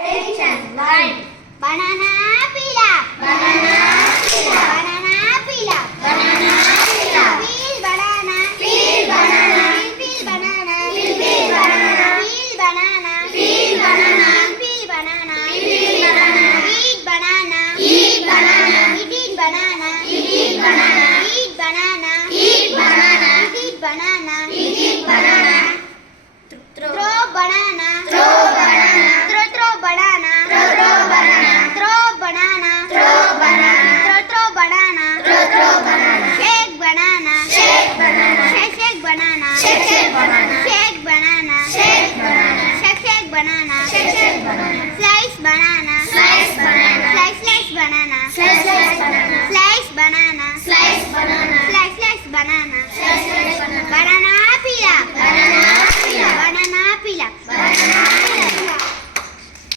Attention. 1. Banana pila. Banana pila. Banana pila. Banana pila. Peel banana. Peel banana. Peel banana. Peel banana. Peel banana. Peel banana. Peel banana. Peel banana. Eat banana. Eat banana. Eat banana. Eat banana. Eat banana. Eat banana. Eat banana. Eat banana. Throw banana. Throw banana. Throw banana. Throw banana. Throw banana. Throw banana. Throw banana. Throw banana. Shake banana. Shake banana. Shake banana. Shake banana. Shake banana. Shake banana. Shake banana. Shake banana.